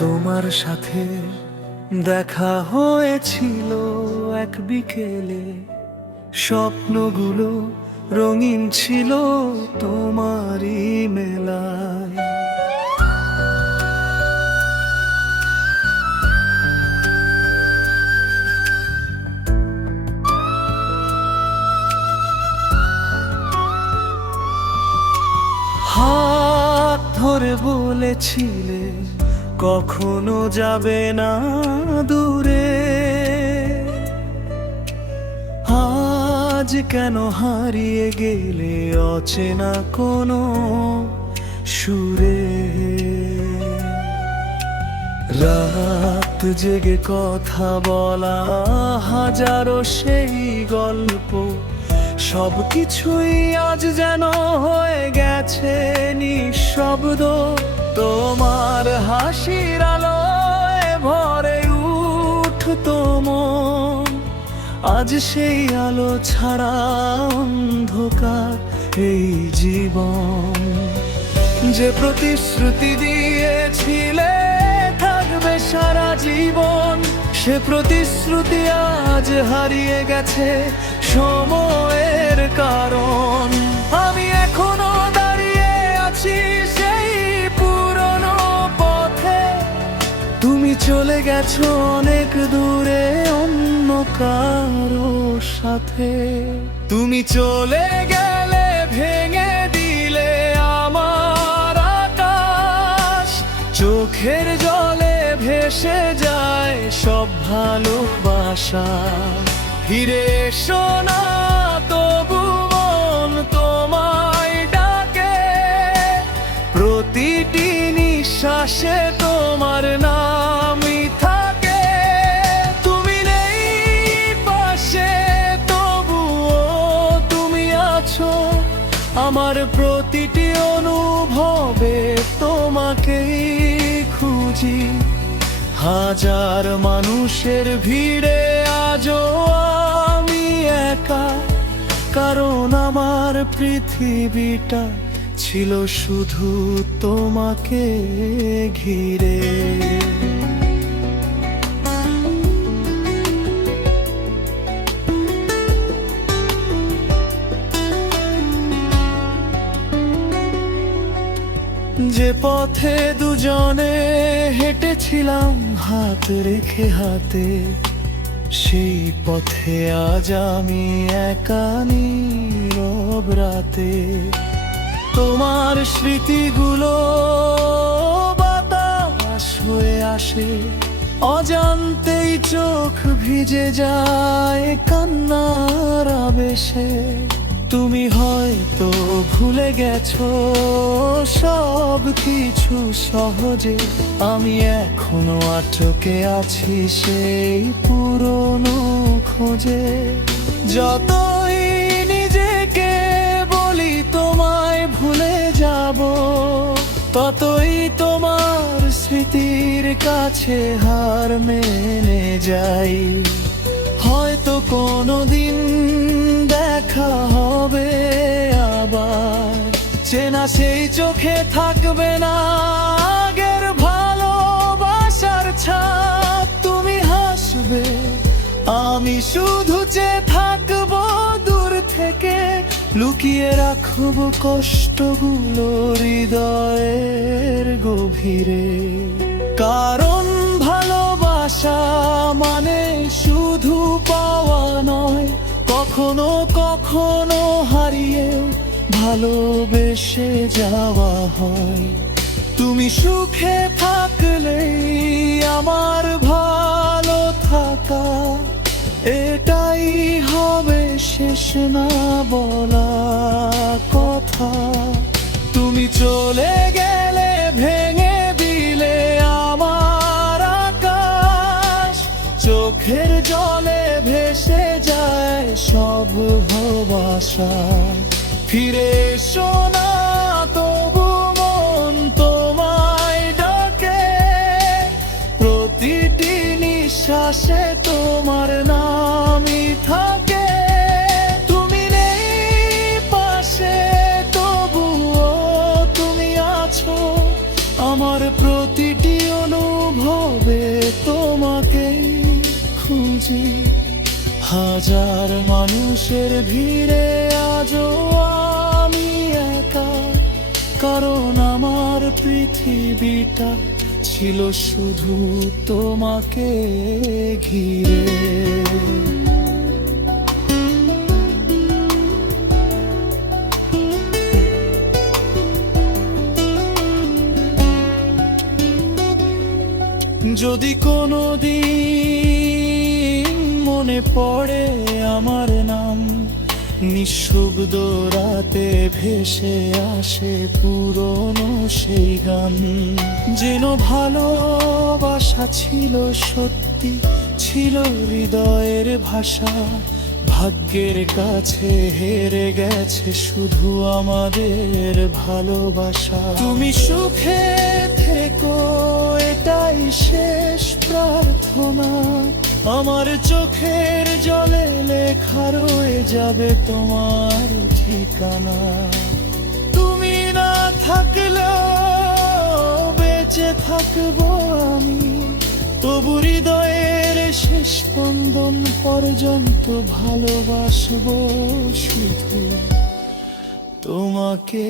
তোমার সাথে দেখা হয়েছিল এক বিকেলে, স্বপ্নগুলো রঙিন ছিল তোমারই মেলায়। হাত ধরে বলেছিলে কখনো যাবে না দূরে, আজ কেন হারিয়ে গেলে অচেনা কোনো সুরে। রাত জেগে কথা বলা হাজারো সেই গল্প, সবকিছুই আজ যেন হয়ে গেছে নিঃশব্দ। তোমার হাসির আলোয় ভরে উঠতো মন, আজ সেই আলো ছাড়া অন্ধকার এই জীবন। যে প্রতিশ্রুতি দিয়েছিলে থাকবে সারা জীবন, সে প্রতিশ্রুতি আজ হারিয়ে গেছে সময়ের কারণ। আমি এখনো দাঁড়িয়ে আছি সেই পুরনো পথে, তুমি চলে গেছো অনেক দূরে অন্য কারো সাথে। তুমি চলে গেলে ভেঙে দিলে আমার আকাশ, চোখের জলে ভেসে যায় সব ভালোবাসা। ফিরে এসো না তবু মন তোমায় ডাকে, প্রতিটি নিঃশ্বাসে তোমার নামই থাকে। তুমি নেই পাশে তবুও তুমি আছো, আমার প্রতিটি অনুভবে তোমাকেই খুঁজি। হাজার মানুষের ভিড়ে আজও আমি একা, কারণ আমার পৃথিবীটা ছিল শুধু তোমাকে ঘিরে। যে পথে দুজনে হেঁটেছিলাম হাত রেখে হাতে, সেই পথে আজ আমি একা নীরব রাতে। তোমার স্মৃতিগুলো বাতাস হয়ে আসে, অজান্তেই চোখ ভিজে যায় কান্নার আবেশে। তুমি হয়তো ভুলে গেছো সব কিছু সহজে, আমি এখনো আটকে আছি সেই পুরনো খোঁজে। যতই নিজেকে বলি তোমায় ভুলে যাব, ততই তোমার স্মৃতির কাছে হার মেনে যাই। হয়তো কোনোদিন দেখা হবে আবার, চেনা সেই চোখে থাকবে না আগের ভালোবাসার ছাপ। তুমি হাসবে, আমি শুধু চেয়ে থাকবো দূর থেকে, লুকিয়ে রাখবো কষ্টগুলো হৃদয়ের গভীরে। কারণ ভালোবাসা মানে শুধু পাওয়া নয়, কখনো কখনো হারিয়েও ভালোবেসে যাওয়া হয়। তুমি সুখে থাকলেই আমার ভালো থাকা, এটাই হবে শেষ না বলা কথা। তুমি চলে গেলে ভেঙে দিলে আমার আকাশ, চোখের জলে ভেসে যায় সব ভালোবাসা। ফিরে এসো না তবু মন তোমায় ডাকে, প্রতিটি নিঃশ্বাসে তোমার নামই থাকে। তুমি নেই পাশে তবুও তুমি আছো, আমার প্রতিটি অনুভব হাজার মানুষের ভিড়ে আজও আমি একা, কারণ আমার পৃথিবীটা ছিল শুধু তোমাকে ঘিরে। যদি কোনোদিন মনে পড়ে আমার নাম, নিঃশব্দ রাতে ভেসে আসে পুরনো সেই গান। যেন ভালোবাসা ছিল সত্যি, ছিল হৃদয়ের ভাষা, ভাগ্যের কাছে হেরে গেছে শুধু আমাদের ভালোবাসা। তুমি সুখে থেকো, এটাই শেষ প্রার্থনা, আমার চোখের জলে লেখা রয়ে যাবে তোমার ঠিকানা। তুমি না থাকলেও বেঁচে থাকবো আমি, তবু হৃদয়ের শেষ স্পন্দন পর্যন্ত ভালোবাসবো শুধু তোমাকে।